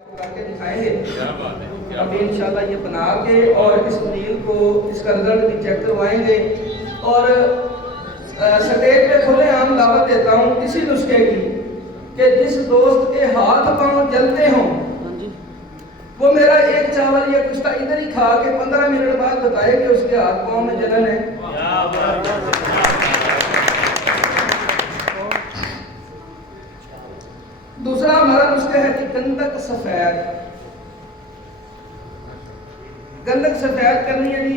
کے دکھائیں گے ابھی انشاءاللہ یہ بنا کے اور اس میل کو اس کا رزلٹ بھی چیک کروائیں گے اور سٹیج پہ کھلے عام دعوت دیتا ہوں اسی نسخے کی کہ جس دوست کے ہاتھ پاؤں جلتے ہوں وہ میرا ایک چاول یا کشتہ ادھر ہی کھا کے 15 منٹ بعد بتائے کہ اس کے ہاتھ پاؤں میں جلن ہے۔ دوسرا ہمارا نسخہ ہے کہ گندک سفید کرنی ہے جی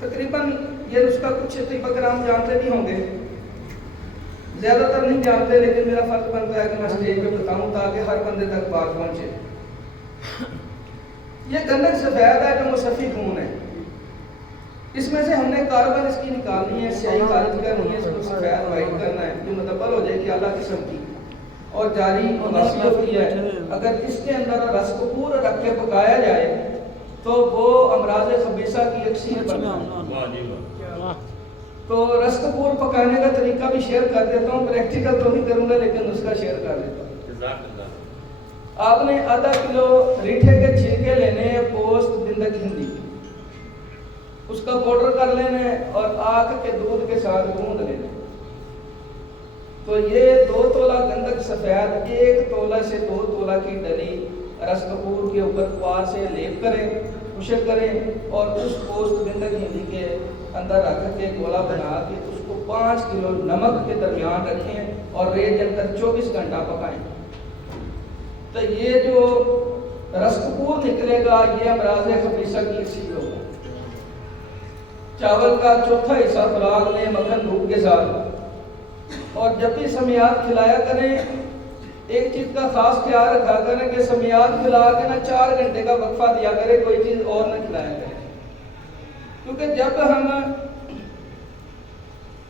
تقریباً یہ نسخہ کچھ طب کرام جانتے بھی ہوں گے، زیادہ تر نہیں جانتے، لیکن میرا فرض بنتا ہے کہ میں اسٹیج پہ بتاؤں تاکہ ہر بندے تک بات پہنچے۔ یہ گندک سفید ہے جو مصفی خون ہے، اس میں سے ہم نے کاربن اس کی نکالنی ہے، سیاہی خارج کرنی ہے، اس کو سفید وائٹ کرنا ہے جو متبل ہو جائے گی اعلیٰ قسم کی اور جاری مغذی ہوتی ہے۔ اگر اس کے اندر رس کو پورا رکھ کے پکایا جائے تو وہ امراض خبیثہ کی اکسیر بنتا ہے۔ تو رس کو پور پکانے کا طریقہ بھی شیئر کر دیتا ہوں، پریکٹیکل تو نہیں کروں گا لیکن اس کا شیئر کر دیتا ہوں۔ آپ نے آدھا کلو ریٹھے کے چھلکے لینے ہیں، پوست گندک ہندی، اس کا پاؤڈر کر لینا ہے اور آنکھ کے دودھ کے ساتھ گوندھ لینا ہے۔ تو یہ 2 تولہ گندک سفید 1 تولہ سے 2 تولہ کی ڈلی رس کپور کے اوپر پار سے لیپ کریں، خشک کریں اور اس پوست گندک ہندی کے اندر رکھ کے گولا بنا کے اس کو 5 کلو نمک کے درمیان رکھیں اور ریت جل کر 24 گھنٹہ پکائیں۔ تو یہ جو رس کپور نکلے گا یہ امراض خبیثہ کی اکسیر ہوگا۔ چاول کا چوتھا حصہ فراغ لیں مکھن دودھ کے ساتھ، اور جب بھی سمیات کھلایا کریں ایک چیز کا خاص خیال رکھا کریں کہ سمیات کھلا کے نہ 4 گھنٹے کا وقفہ دیا کرے، کوئی چیز اور نہ کھلایا کرے، کیونکہ جب ہم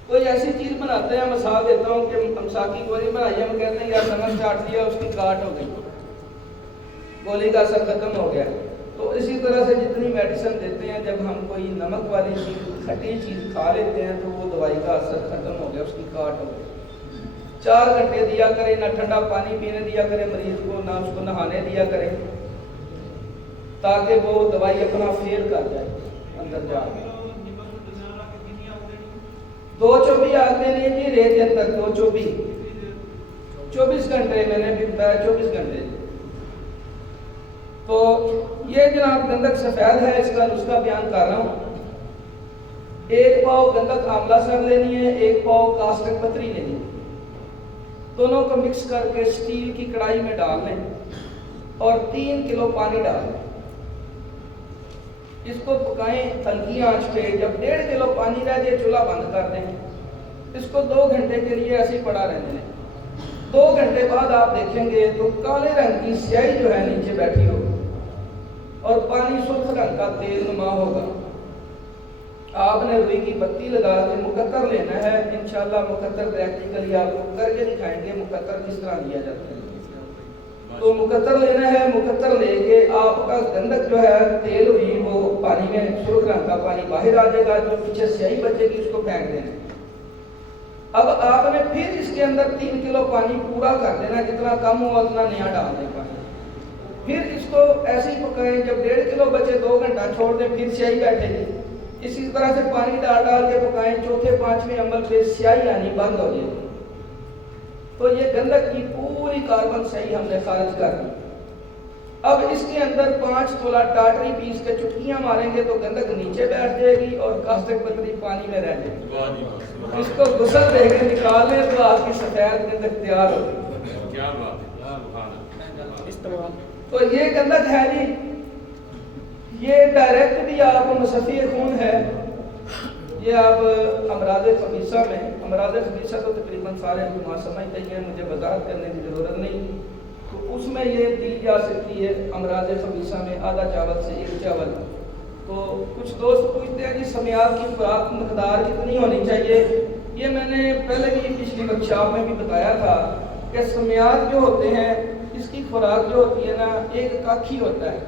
کوئی ایسی چیز بناتے ہیں، مثال دیتا ہوں کہ امساکی گولی بنائی، ہم کہتے ہیں یار نمک چاٹ دیا اس کی کاٹ ہو گئی، گولی کا اثر ختم ہو گیا۔ تو اسی طرح سے جتنی میڈیسن دیتے ہیں جب ہم کوئی نمک والی چیز کھٹی چیز کھا لیتے ہیں تو وہ دوائی کا اثر ختم ہو گیا، اس کی کاٹ ہو گئی۔ 4 گھنٹے دیا کریں، نہ ٹھنڈا پانی پینے دیا کریں مریض کو، نہ اس کو نہانے دیا کریں، تاکہ وہ دوائی اپنا فیل کر جائے اندر جا کے۔ 2 چوبی آتے نہیں جی ریت جن تک 2 چوبی 24 گھنٹے میں نے بھی بتایا 24 گھنٹے۔ تو یہ جناب گندک سفید ہے، اس کا نسخہ بیان کر رہا ہوں۔ 1 پاؤ گندک آملہ سر لینی ہے، 1 پاؤ کاسٹک پتری لینی ہے، دونوں کو مکس کر کے سٹیل کی کڑائی میں ڈال لیں اور 3 کلو پانی ڈال لیں، اس کو پکائیں ہلکی آنچ پہ۔ جب 1.5 کلو پانی رہ جائے چولہا بند کر دیں، اس کو 2 گھنٹے کے لیے ایسے ہی پڑا رہنے دیں۔ 2 گھنٹے بعد آپ دیکھیں گے تو کالے رنگ کی سیاہی جو ہے نیچے بیٹھی ہوگی اور پانی سرخ رنگ کا تیل نما ہوگا۔ آپ نے روئی کی بتی لگا کے مقطر لینا ہے، انشاءاللہ مقطر پریکٹیکلی آپ کو کر کے دکھائیں گے مقطر کس طرح لیا جاتا ہے۔ تو مقطر لینا ہے، مقطر لے کے آپ کا گندک جو ہے تیل ہوئی وہ پانی میں سرخ رنگ کا پانی باہر آ جائے گا، جو پیچھے سیاہی بچے گی اس کو پھینک دینا۔ اب آپ نے پھر اس کے اندر 3 کلو پانی پورا کر دینا، جتنا کم ہوا اتنا نیا ڈال دیں پانی۔ پھر اس کو ایسے ہی پکائیں، جب 1.5 کلو بچے 2 گھنٹہ چھوڑ دیں، پھر سیاہی بیٹھے گی، اسی طرح سے پانی ڈال کے پکائیں، چوتھے 5ویں عمل پہ سیاہی آنی بند ہو جائے گی۔ تو یہ گندک کی پوری کاربن صحیح ہم نے خارج کر دی۔ اب اس کے اندر 5 تولہ ٹاٹری پیس کے چٹکیاں ماریں گے تو گندک نیچے بیٹھ جائے گی اور کاسٹک پتری پانی میں رہ جائے گی۔ اس کو غسل دے کے نکال لیں تو آپ کی سفید گندک تیار ہوگی۔ تو یہ گندک ہے جی، یہ ڈائریکٹ بھی آپ مصفی خون ہے، یہ آپ امراض خبیثہ میں، امراض خبیثہ تو تقریباً سارے علماء سمجھتے ہیں، مجھے وضاحت کرنے کی ضرورت نہیں، تو اس میں یہ دی جا سکتی ہے امراض خبیثہ میں آدھا چاول سے 1 چاول۔ تو کچھ دوست پوچھتے ہیں کہ سمیات کی خوراک مقدار کتنی ہونی چاہیے؟ یہ میں نے پہلے بھی پچھلی ورکشاپ میں بھی بتایا تھا کہ سمیات جو ہوتے ہیں اس کی خوراک جو ہوتی ہے نا 1 کاکھی ہوتا ہے۔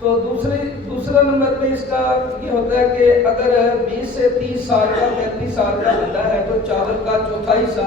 تو دوسرا نمبر پہ اس کا یہ ہوتا ہے کہ اگر 20 سے 30 سال کا 35 سال کا بندہ ہے تو چاول کا چوتھا حصہ